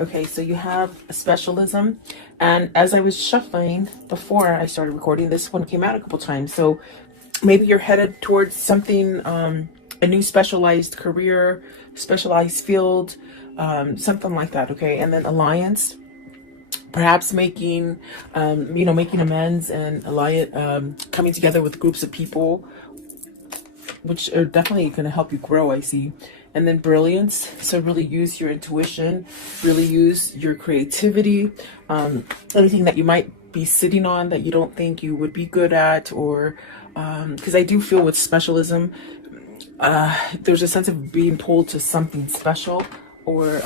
Okay, so you have a specialism, and as I was shuffling before I started recording, this one came out a couple times. So maybe you're headed towards something, a new specialized career, specialized field, something like that. Okay, and then alliance, perhaps making, making amends and alliance, coming together with groups of people, which are definitely going to help you grow, I see. And then brilliance, so really use your intuition, really use your creativity, anything that you might be sitting on that you don't think you would be good at, or because I do feel with specialism, there's a sense of being pulled to something special, or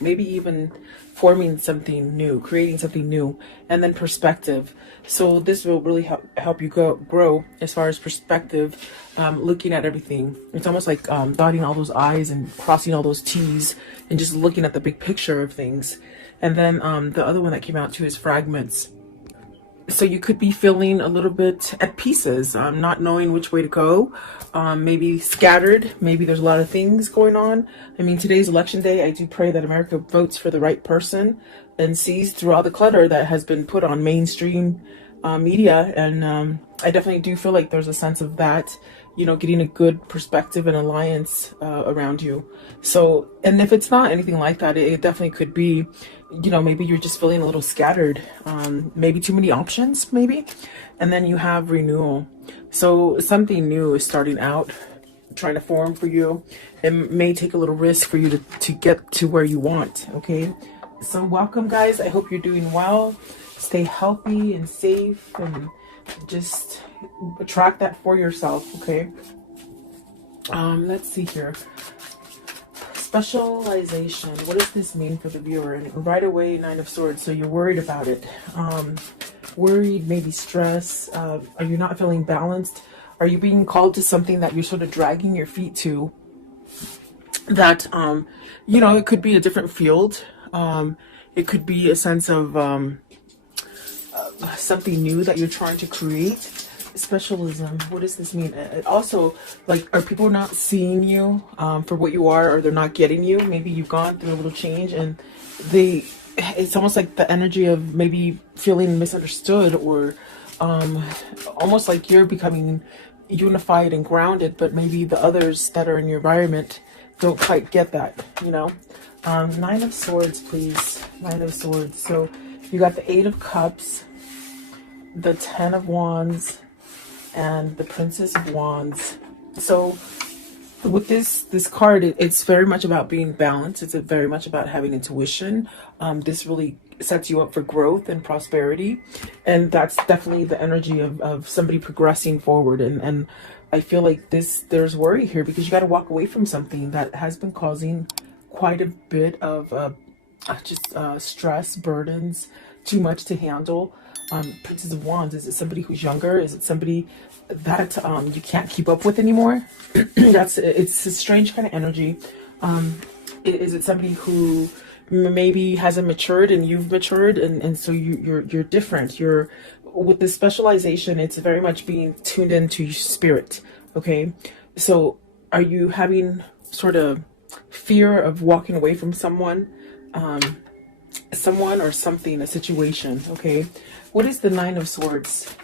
maybe even forming something new, creating something new. And then perspective, so this will really help you grow as far as perspective, looking at everything. It's almost like dotting all those I's and crossing all those T's and just looking at the big picture of things. And then the other one that came out too is fragments. So you could be feeling a little bit at pieces, not knowing which way to go, maybe scattered, maybe there's a lot of things going on. I mean, today's election day. I do pray that America votes for the right person and sees through all the clutter that has been put on mainstream media. And I definitely do feel like there's a sense of that, getting a good perspective and alliance around you. So, and if it's not anything like that, it definitely could be, maybe you're just feeling a little scattered, maybe too many options, maybe. And then you have renewal. So something new is starting out, trying to form for you. It may take a little risk for you to get to where you want. Okay. So welcome, guys. I hope you're doing well. Stay healthy and safe, and just attract that for yourself. Okay. Let's see here. Specialization. What does this mean for the viewer? And right away, Nine of Swords. So you're worried about it. Worried, maybe stress. Are you not feeling balanced? Are you being called to something that you're sort of dragging your feet to? That, it could be a different field. It could be a sense of something new that you're trying to create. Specialism. What does this mean? It also, like, are people not seeing you for what you are, or they're not getting you? Maybe you've gone through a little change, and it's almost like the energy of maybe feeling misunderstood, or almost like you're becoming unified and grounded, but maybe the others that are in your environment don't quite get that, Nine of Swords, please. Nine of Swords. So you got the Eight of Cups, the Ten of Wands, and the Princess of Wands. So with this card, it's very much about being balanced. It's very much about having intuition. This really sets you up for growth and prosperity, and that's definitely the energy of somebody progressing forward. And I feel like there's worry here, because you got to walk away from something that has been causing quite a bit of stress, burdens, too much to handle. Princess of Wands, is it somebody who's younger? Is it somebody that you can't keep up with anymore? It's a strange kind of energy. Is it somebody who maybe hasn't matured and you've matured, and so you're different? You're with the specialization, it's very much being tuned into your spirit. Okay, so are you having sort of fear of walking away from someone or something, a situation? Okay, what is the Nine of Swords?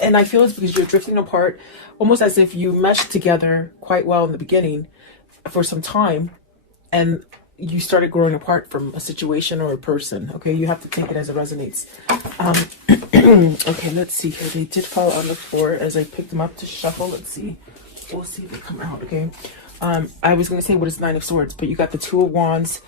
And I feel it's because you're drifting apart, almost as if you meshed together quite well in the beginning for some time, and you started growing apart from a situation or a person. Okay, you have to take it as it resonates. Okay, let's see here. They did fall on the floor as I picked them up to shuffle. Let's see. We'll see if they come out. Okay. I was going to say, what is Nine of Swords? But you got the Two of Wands,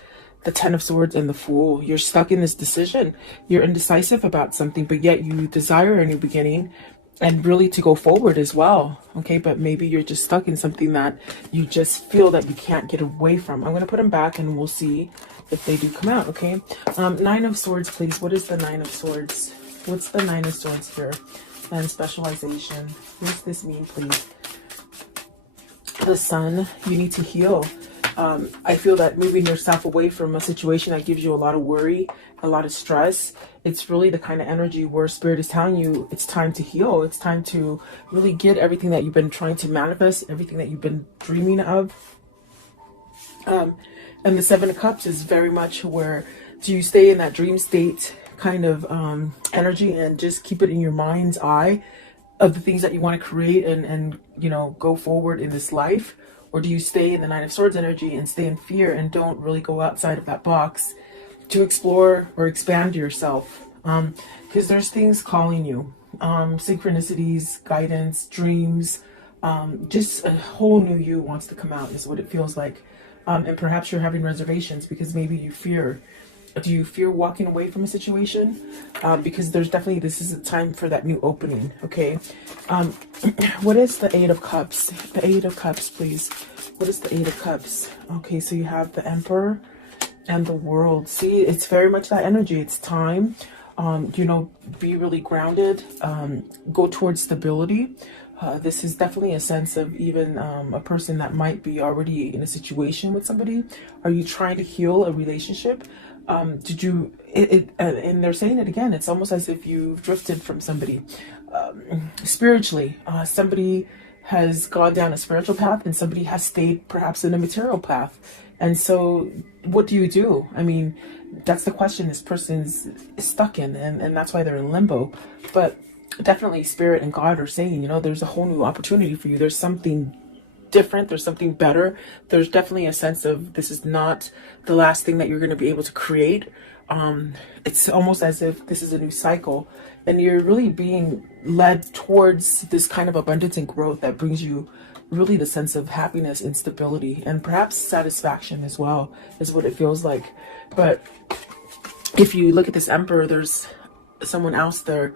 the Ten of Swords, and the Fool. You're stuck in this decision. You're indecisive about something, but yet you desire a new beginning and really to go forward as well. Okay, but maybe you're just stuck in something that you just feel that you can't get away from. I'm going to put them back and we'll see if they do come out. Okay. Nine of Swords, please. What is the Nine of Swords? What's the Nine of Swords here? And specialization. What does this mean, please? The Sun. You need to heal. I feel that moving yourself away from a situation that gives you a lot of worry, a lot of stress, it's really the kind of energy where Spirit is telling you it's time to heal. It's time to really get everything that you've been trying to manifest, everything that you've been dreaming of. And the Seven of Cups is very much where Do you stay in that dream state kind of energy and just keep it in your mind's eye of the things that you want to create and go forward in this life? Or do you stay in the Nine of Swords energy and stay in fear and don't really go outside of that box to explore or expand yourself? Because there's things calling you, synchronicities, guidance, dreams, just a whole new you wants to come out is what it feels like. And perhaps you're having reservations because maybe you fear. Do you fear walking away from a situation? Because there's definitely, this is a time for that new opening, okay? What is the Eight of Cups? The Eight of Cups, please. What is the Eight of Cups? Okay, so you have the Emperor and the World. See, it's very much that energy. It's time, be really grounded, go towards stability. This is definitely a sense of even a person that might be already in a situation with somebody. Are you trying to heal a relationship? And they're saying it again, it's almost as if you've drifted from somebody spiritually. Somebody has gone down a spiritual path and somebody has stayed perhaps in a material path. And so what do you do? I mean, that's the question this person's stuck in, and that's why they're in limbo. But definitely Spirit and God are saying, there's a whole new opportunity for you. There's something different. There's something better. There's definitely a sense of this is not the last thing that you're going to be able to create. It's almost as if this is a new cycle and you're really being led towards this kind of abundance and growth that brings you really the sense of happiness and stability and perhaps satisfaction as well is what it feels like. But if you look at this Emperor, there's someone else there.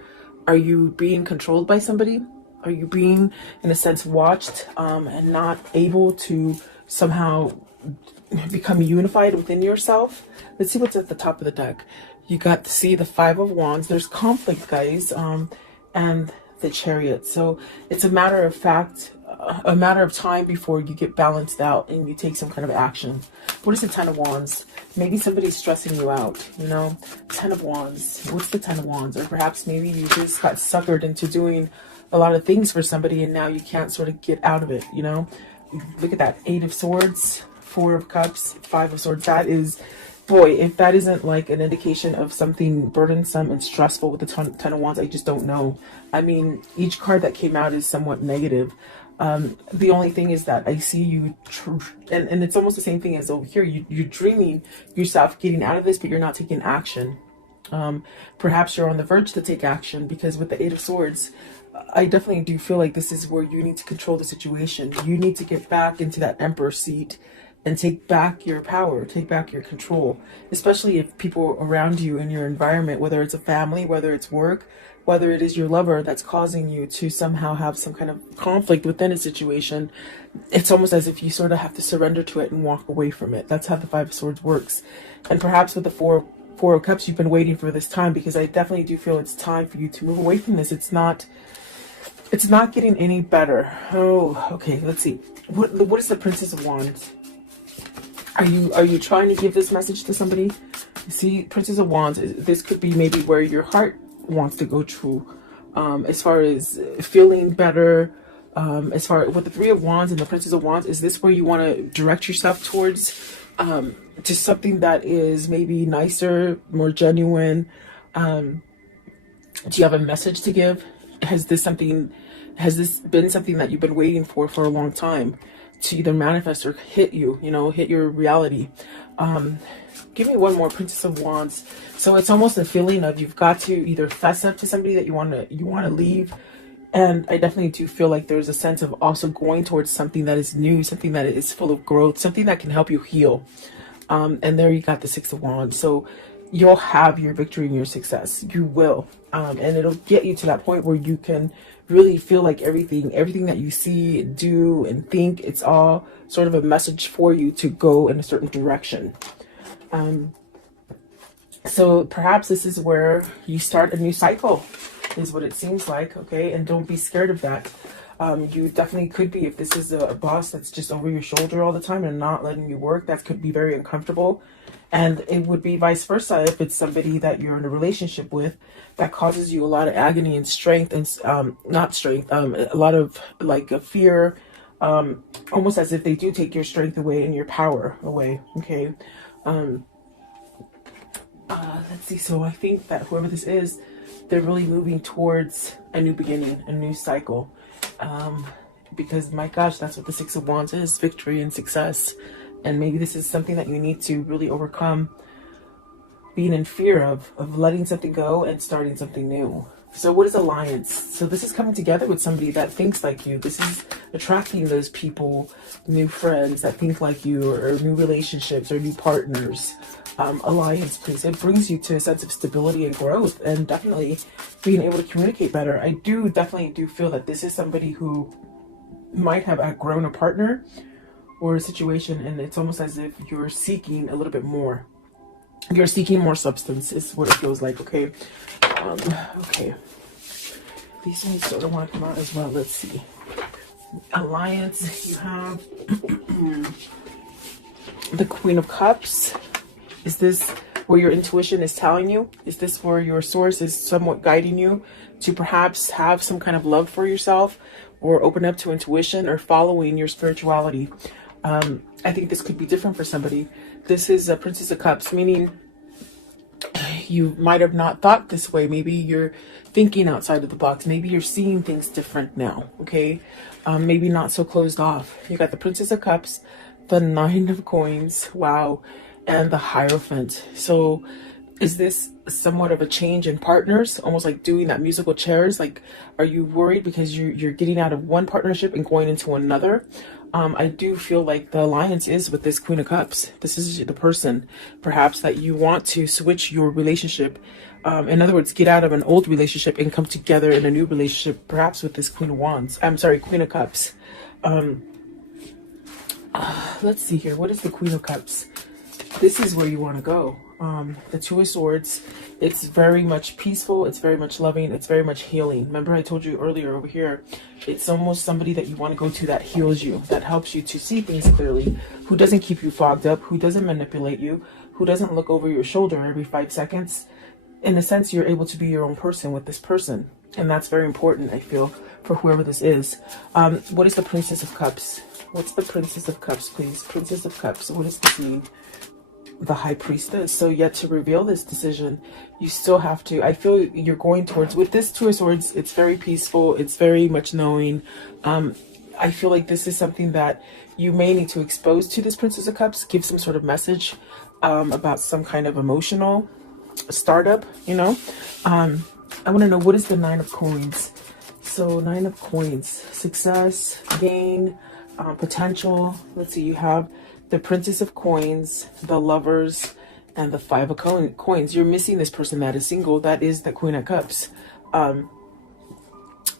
Are you being controlled by somebody? Are you being, in a sense, watched and not able to somehow become unified within yourself? Let's see what's at the top of the deck. You got to see the Five of Wands. There's conflict, guys, and the Chariot. So it's a matter of fact, a matter of time before you get balanced out and you take some kind of action. What is the Ten of Wands? Maybe somebody's stressing you out, Ten of Wands. What's the Ten of Wands? Or perhaps maybe you just got suckered into doing a lot of things for somebody and now you can't sort of get out of it, Look at that. Eight of Swords, Four of Cups, Five of Swords. That is, boy, if that isn't like an indication of something burdensome and stressful with the Ten of Wands, I just don't know. I mean, each card that came out is somewhat negative. The only thing is that I see you, and it's almost the same thing as over here. You're dreaming yourself getting out of this, but you're not taking action. Perhaps you're on the verge to take action because with the Eight of Swords, I definitely do feel like this is where you need to control the situation. You need to get back into that Emperor seat and take back your power, take back your control, especially if people around you in your environment, whether it's a family, whether it's work, whether it is your lover that's causing you to somehow have some kind of conflict within a situation. It's almost as if you sort of have to surrender to it and walk away from it. That's how the Five of Swords works. And perhaps with the Four of Cups, you've been waiting for this time, because I definitely do feel it's time for you to move away from this. It's not getting any better. Oh, okay, let's see. What is the Princess of Wands? Are you trying to give this message to somebody? See, Princess of Wands, this could be maybe where your heart wants to go to, as far as feeling better, as far with the Three of Wands and the Princess of Wands. Is this where you want to direct yourself towards, to something that is maybe nicer, more genuine? Do you have a message to give? Has this been something that you've been waiting for a long time to either manifest or hit you, hit your reality? Give me one more, Princess of Wands. So it's almost a feeling of you've got to either fess up to somebody that you want to leave. And I definitely do feel like there's a sense of also going towards something that is new, something that is full of growth, something that can help you heal. And there you got the Six of Wands. So you'll have your victory and your success. You will. And it'll get you to that point where you can really feel like everything that you see, do, and think, it's all sort of a message for you to go in a certain direction. So perhaps this is where you start a new cycle, is what it seems like, okay? And don't be scared of that. You definitely could be, if this is a boss that's just over your shoulder all the time and not letting you work, that could be very uncomfortable. And it would be vice versa if it's somebody that you're in a relationship with that causes you a lot of agony and strength, and a lot of like a fear, almost as if they do take your strength away and your power away, okay? Let's see. So I think that whoever this is, they're really moving towards a new beginning, a new cycle. Because my gosh, that's what the Six of Wands is, victory and success. And maybe this is something that you need to really overcome being in fear of letting something go and starting something new. So what is alliance? So this is coming together with somebody that thinks like you. This is attracting those people, new friends that think like you, or new relationships or new partners. Alliance, please. It brings you to a sense of stability and growth, and definitely being able to communicate better. I definitely do feel that this is somebody who might have outgrown a partner or a situation, and it's almost as if you're seeking a little bit more. You're seeking more substance is what it feels like. Okay. Okay. These ones sort of want to come out as well. Let's see. Alliance, you have the Queen of Cups. Is this where your intuition is telling you? Is this where your source is somewhat guiding you to perhaps have some kind of love for yourself, or open up to intuition, or following your spirituality? I think this could be different for somebody. This is a Princess of Cups, meaning you might have not thought this way. Maybe you're thinking outside of the box. Maybe you're seeing things different now, okay? Maybe not so closed off. You got the Princess of Cups, the Nine of Coins, wow, and the Hierophant. So is this somewhat of a change in partners, almost like doing that musical chairs? Like, are you worried because you're getting out of one partnership and going into another? I do feel like the alliance is with this Queen of Cups. This is the person, perhaps, that you want to switch your relationship. In other words, get out of an old relationship and come together in a new relationship, perhaps with this Queen of Wands. I'm sorry, Queen of Cups. Let's see here. What is the Queen of Cups? This is where you want to go. The Two of Swords, it's very much peaceful, it's very much loving, it's very much healing. Remember I told you earlier over here, it's almost somebody that you want to go to that heals you, that helps you to see things clearly, who doesn't keep you fogged up, who doesn't manipulate you, who doesn't look over your shoulder every 5 seconds. In a sense, you're able to be your own person with this person, and that's very important, I feel, for whoever this is. What is the Princess of Cups? What's the Princess of Cups, please? Princess of Cups, what does this mean? The High Priestess. So yet to reveal this decision, you still have to, I feel you're going towards, with this Two of Swords, it's very peaceful, it's very much knowing. I feel like this is something that you may need to expose to this Princess of Cups, give some sort of message about some kind of emotional startup, you know. I want to know, what is the Nine of Coins? So Nine of Coins, success, gain, potential. Let's see, you have the Princess of Coins, the Lovers, and the Five of Coins. You're missing this person that is single. That is the Queen of Cups. I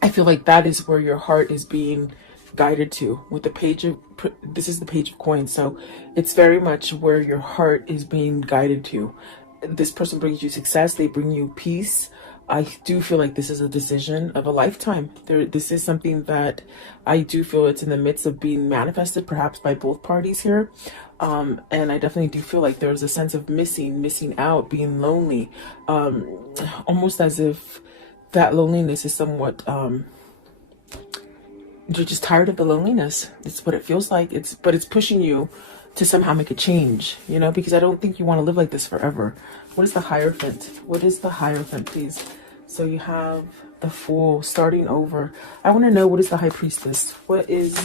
feel like that is where your heart is being guided to. With the Page of, this is the Page of Coins. So it's very much where your heart is being guided to. This person brings you success. They bring you peace. I do feel like this is a decision of a lifetime. This is something that I do feel it's in the midst of being manifested, perhaps by both parties here. And I definitely do feel like there's a sense of missing out, being lonely, almost as if that loneliness is somewhat, you're just tired of the loneliness. It's what it feels like. But it's pushing you to somehow make a change, you know, because I don't think you want to live like this forever. What is the Hierophant? What is the Hierophant, please? So you have the Fool, starting over. I want to know, what is the High Priestess? What is,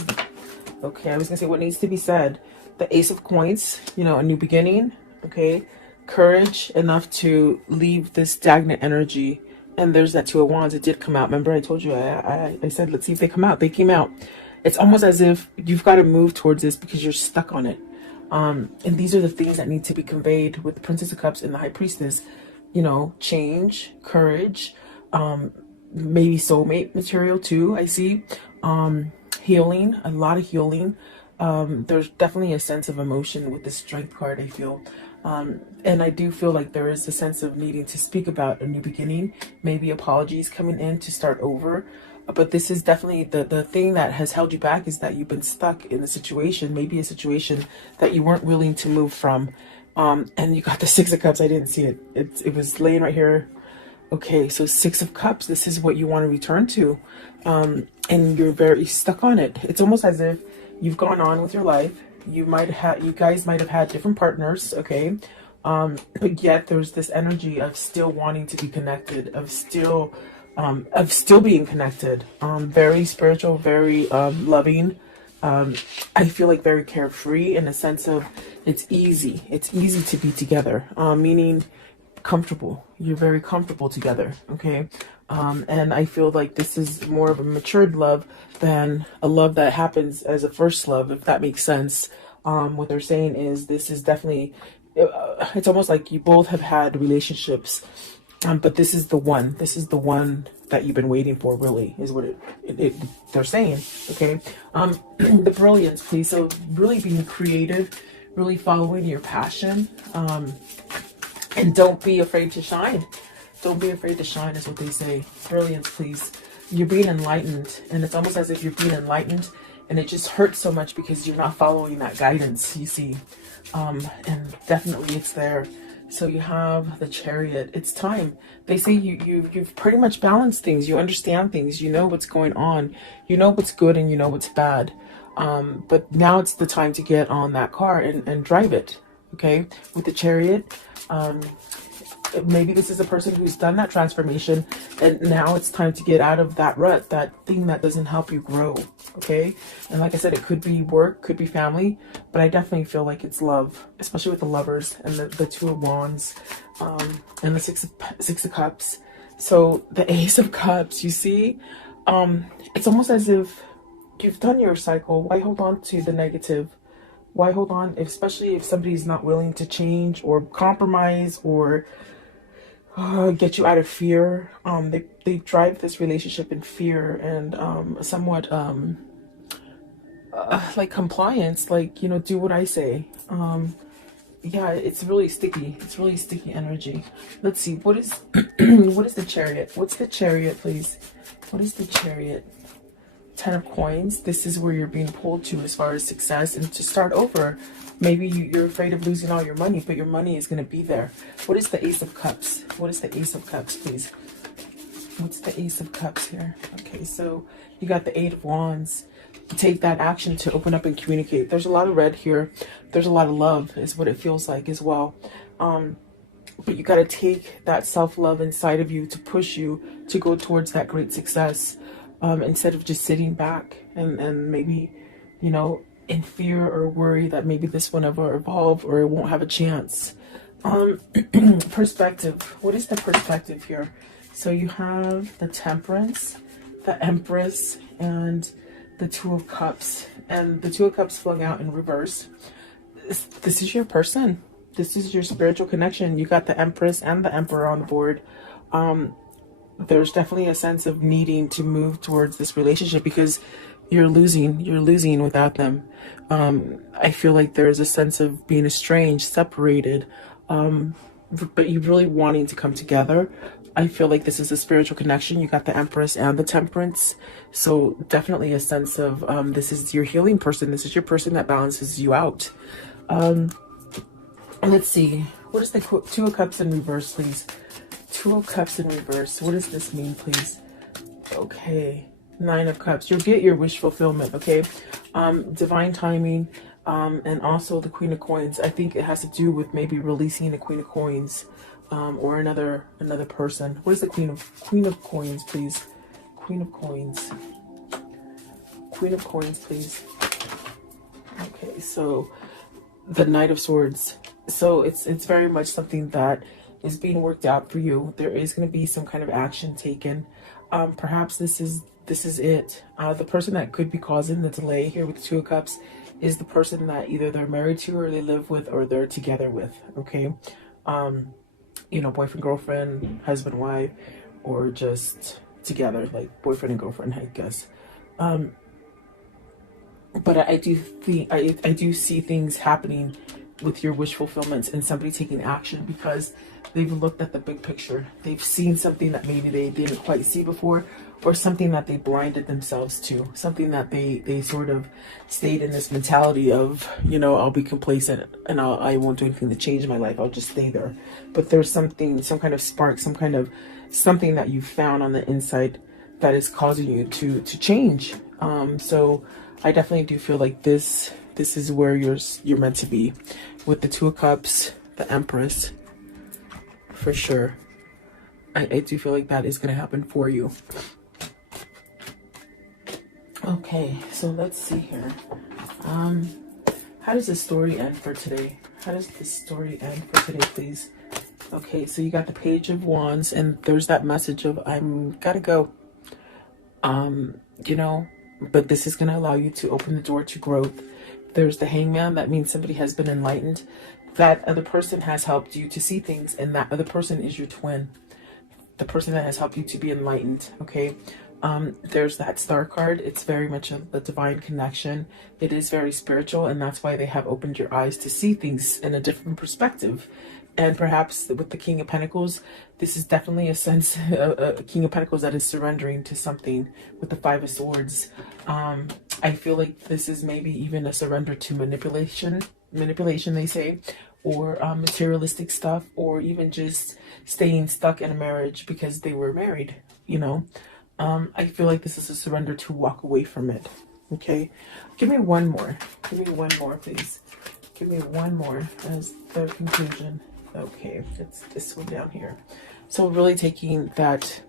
okay, I was gonna say what needs to be said. The Ace of Coins, you know, a new beginning, okay? Courage enough to leave this stagnant energy. And there's that Two of Wands. It did come out. Remember I told you, I said, let's see if they come out. They came out. It's almost as if you've got to move towards this because you're stuck on it. And these are the things that need to be conveyed with the Princess of Cups and the High Priestess. You know, change, courage, maybe soulmate material too, I see. Healing, a lot of healing. There's definitely a sense of emotion with the Strength card, I feel. And I do feel like there is a sense of needing to speak about a new beginning, maybe apologies coming in to start over. But this is definitely the thing that has held you back, is that you've been stuck in a situation, maybe a situation that you weren't willing to move from. And you got the Six of Cups. I didn't see it. It was laying right here. Okay, so Six of Cups, this is what you want to return to. And you're very stuck on it. It's almost as if you've gone on with your life. You guys might have had different partners, okay? But yet there's this energy of still wanting to be connected, of still being connected. Very spiritual, very loving. I feel like very carefree in the sense of it's easy. It's easy to be together, meaning comfortable. You're very comfortable together, okay? And I feel like this is more of a matured love than a love that happens as a first love, if that makes sense. What they're saying is this is definitely, it's almost like you both have had relationships, but this is the one. This is the one that you've been waiting for, really, is what they're saying, okay? The brilliance, please. So really being creative, really following your passion, and don't be afraid to shine. Don't be afraid to shine is what they say. Brilliance, please. You're being enlightened, and it's almost as if you're being enlightened, and it just hurts so much because you're not following that guidance, you see. And definitely it's there. So you have the Chariot. It's time. They say you've pretty much balanced things. You understand things. You know what's going on. You know what's good and you know what's bad. But now it's the time to get on that car and drive it. Okay, with the Chariot. Maybe this is a person who's done that transformation, and now it's time to get out of that rut, that thing that doesn't help you grow. Okay, and like I said, it could be work, could be family, but I definitely feel like it's love, especially with the Lovers and the Two of Wands, and the Six of Cups. So the Ace of Cups, you see, it's almost as if you've done your cycle. Why hold on to the negative? Why hold on, especially if somebody's not willing to change or compromise or get you out of fear? They drive this relationship in fear and somewhat like compliance, like, you know, do what I say. Yeah, it's really sticky. It's really sticky energy. Let's see, what is what is the Chariot? What's the Chariot, please? What is the Chariot? 10 of Coins. This is where you're being pulled to as far as success and to start over. Maybe you're afraid of losing all your money, but your money is going to be there. What is the Ace of Cups? What is the Ace of Cups, please? What's the Ace of Cups here? Okay, so you got the Eight of Wands. Take that action to open up and communicate. There's a lot of red here. There's a lot of love is what it feels like as well. But you got to take that self-love inside of you to push you to go towards that great success. Instead of just sitting back and maybe, you know, in fear or worry that maybe this will never evolve or it won't have a chance. Perspective. What is the perspective here? So you have the Temperance, the Empress, and the Two of Cups. And the Two of Cups flung out in reverse. This is your person. This is your spiritual connection. You got the Empress and the Emperor on the board. There's definitely a sense of needing to move towards this relationship because you're losing without them. I feel like there's a sense of being estranged, separated, but you really wanting to come together. I feel like this is a spiritual connection. You got the Empress and the Temperance. So definitely a sense of this is your healing person. This is your person that balances you out. Let's see. What is the Two of Cups in reverse, please? Two of Cups in reverse. What does this mean, please? Okay. Nine of Cups. You'll get your wish fulfillment, okay? Divine timing, and also the Queen of Coins. I think it has to do with maybe releasing the Queen of Coins, or another person. What is the Queen of Coins, please? Queen of Coins. Queen of Coins, please. Okay, so the Knight of Swords. So it's very much something that is being worked out for you. There is going to be some kind of action taken. Perhaps this is it. The person that could be causing the delay here with the Two of Cups is the person that either they're married to or they live with or they're together with. Okay, you know, boyfriend, girlfriend, husband, wife, or just together, like boyfriend and girlfriend, I guess. But I do think I do see things happening with your wish fulfillments and somebody taking action because they've looked at the big picture. They've seen something that maybe they didn't quite see before, or something that they blinded themselves to, something that they sort of stayed in this mentality of, you know, I'll be complacent and I won't do anything to change my life. I'll just stay there. But there's something, some kind of spark, something that you found on the inside that is causing you to change. So I definitely do feel like this is where you're meant to be with the Two of Cups, the Empress, for sure. I do feel like that is going to happen for you. Okay, so let's see here. How does this story end for today? How does this story end for today, please? Okay, so you got the Page of Wands, and there's that message of I'm gotta go. You know, but this is gonna allow you to open the door to growth. There's the Hangman. That means somebody has been enlightened. That other person has helped you to see things, and that other person is your twin. The person that has helped you to be enlightened. Okay. There's that Star card. It's very much a divine connection. It is very spiritual, and that's why they have opened your eyes to see things in a different perspective. And perhaps with the King of Pentacles, this is definitely a sense, a King of Pentacles that is surrendering to something. With the Five of Swords, I feel like this is maybe even a surrender to manipulation they say, or materialistic stuff, or even just staying stuck in a marriage because they were married, you know. I feel like this is a surrender to walk away from it. Okay, give me one more. Give me one more, please. Give me one more as the conclusion. Okay, it's this one down here. So really taking that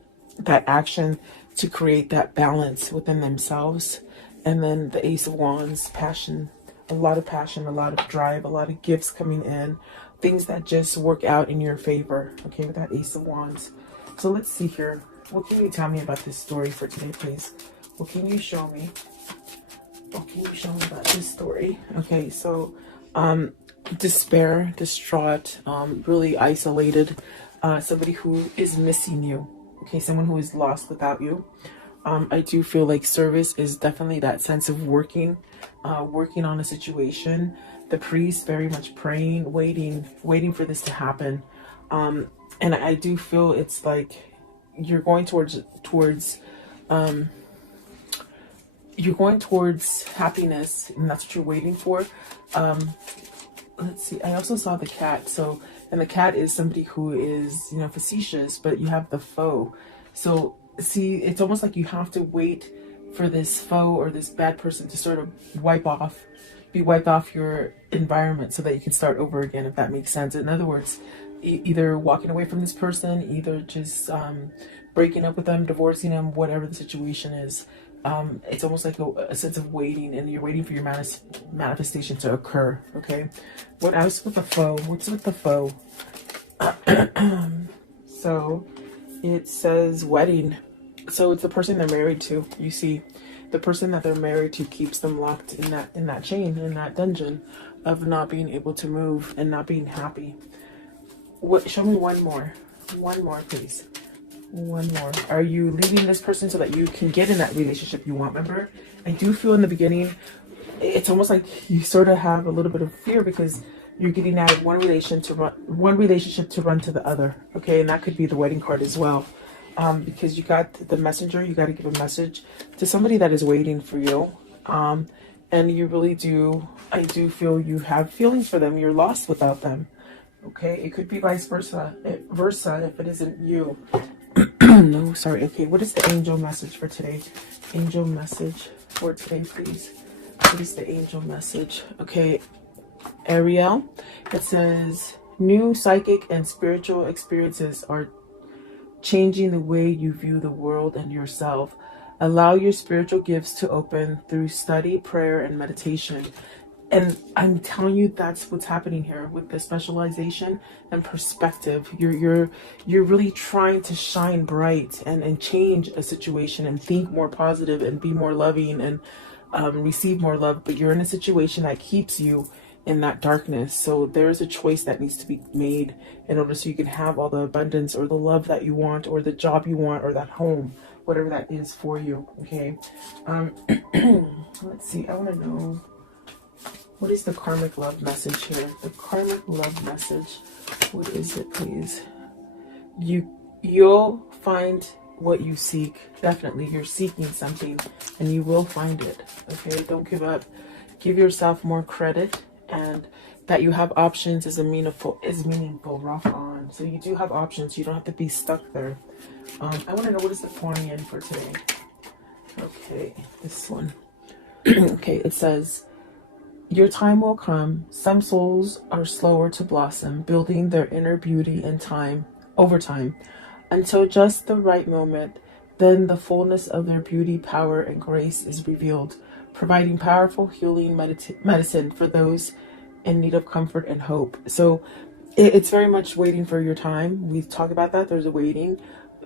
action to create that balance within themselves. And then the Ace of Wands, passion, a lot of passion, a lot of drive, a lot of gifts coming in, things that just work out in your favor. Okay, with that Ace of Wands. So let's see here. What can you tell me about this story for today, please? What can you show me? What can you show me about this story? Okay, so despair, distraught, really isolated, somebody who is missing you. Okay, someone who is lost without you. I do feel like service is definitely that sense of working on a situation. The priest very much praying, waiting for this to happen. And I do feel it's like you're going towards happiness, and that's what you're waiting for. Let's see, I also saw the cat. So, and the cat is somebody who is, you know, facetious, but you have the foe. So see, it's almost like you have to wait for this foe or this bad person to sort of be wiped off your environment so that you can start over again, if that makes sense. In other words, either walking away from this person, either just breaking up with them, divorcing them, whatever the situation is. It's almost like a sense of waiting, and you're waiting for your manifestation to occur. Okay, what else with the foe? What's with the foe? So it says wedding. So it's the person they're married to. You see, the person that they're married to keeps them locked in that chain, in that dungeon of not being able to move and not being happy. What? Show me one more, please. One more. Are you leaving this person so that you can get in that relationship you want? Remember, I do feel in the beginning, it's almost like you sort of have a little bit of fear because you're getting out of one relationship to run to the other. Okay, and that could be the wedding card as well. Because you got the messenger, you got to give a message to somebody that is waiting for you. And you really do, I do feel you have feelings for them. You're lost without them. Okay, it could be vice versa if it isn't you. No, sorry. Okay, what is the angel message for today? Angel message for today, please. What is the angel message? Okay, Ariel, it says new psychic and spiritual experiences are changing the way you view the world and yourself. Allow your spiritual gifts to open through study, prayer, and meditation. And I'm telling you, that's what's happening here with the specialization and perspective. You're really trying to shine bright and change a situation and think more positive and be more loving and receive more love. But you're in a situation that keeps you in that darkness. So there's a choice that needs to be made in order so you can have all the abundance or the love that you want or the job you want or that home, whatever that is for you. Okay. Let's see. I want to know, what is the karmic love message here? The karmic love message. What is it, please? You'll find what you seek. Definitely, you're seeking something, and you will find it. Okay, don't give up. Give yourself more credit, and that you have options is meaningful. Rock on. So you do have options. You don't have to be stuck there. I want to know, what is the Aquarian for today? Okay, this one. Okay, it says, Your time will come. Some souls are slower to blossom, building their inner beauty in time, over time, until just the right moment. Then the fullness of their beauty, power, and grace is revealed, providing powerful healing medicine for those in need of comfort and hope. So it's very much waiting for your time. We talk about that. There's a waiting,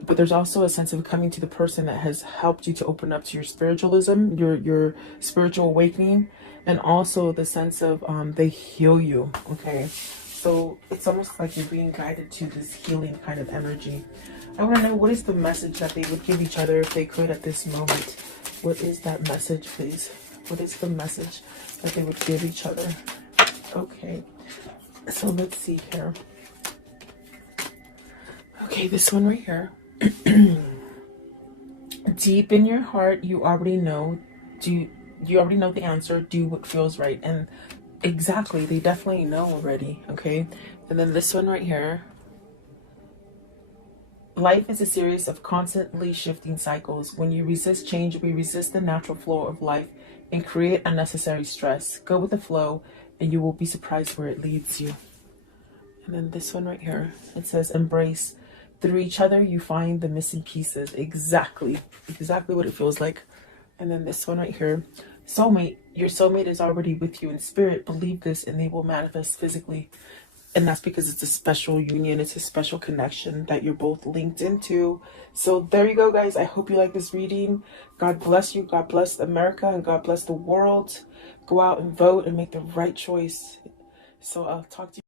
but there's also a sense of coming to the person that has helped you to open up to your spiritualism, your spiritual awakening, and also the sense of they heal you. Okay, so it's almost like you're being guided to this healing kind of energy. I want to know, what is the message that they would give each other if they could at this moment? What is that message, please? What is the message that they would give each other? Okay, so let's see here. Okay, this one right here. Deep in your heart, you already know. You already know the answer? Do what feels right. And exactly, they definitely know already. Okay, and then this one right here. Life is a series of constantly shifting cycles. When you resist change, we resist the natural flow of life and create unnecessary stress. Go with the flow, and you will be surprised where it leads you. And then this one right here, it says, embrace. Through each other, you find the missing pieces. Exactly what it feels like. And then this one right here, soulmate. Your soulmate is already with you in spirit. Believe this, and they will manifest physically. And that's because it's a special union. It's a special connection that you're both linked into. So there you go, guys. I hope you like this reading. God bless you. God bless America, and God bless the world. Go out and vote and make the right choice. So I'll talk to you.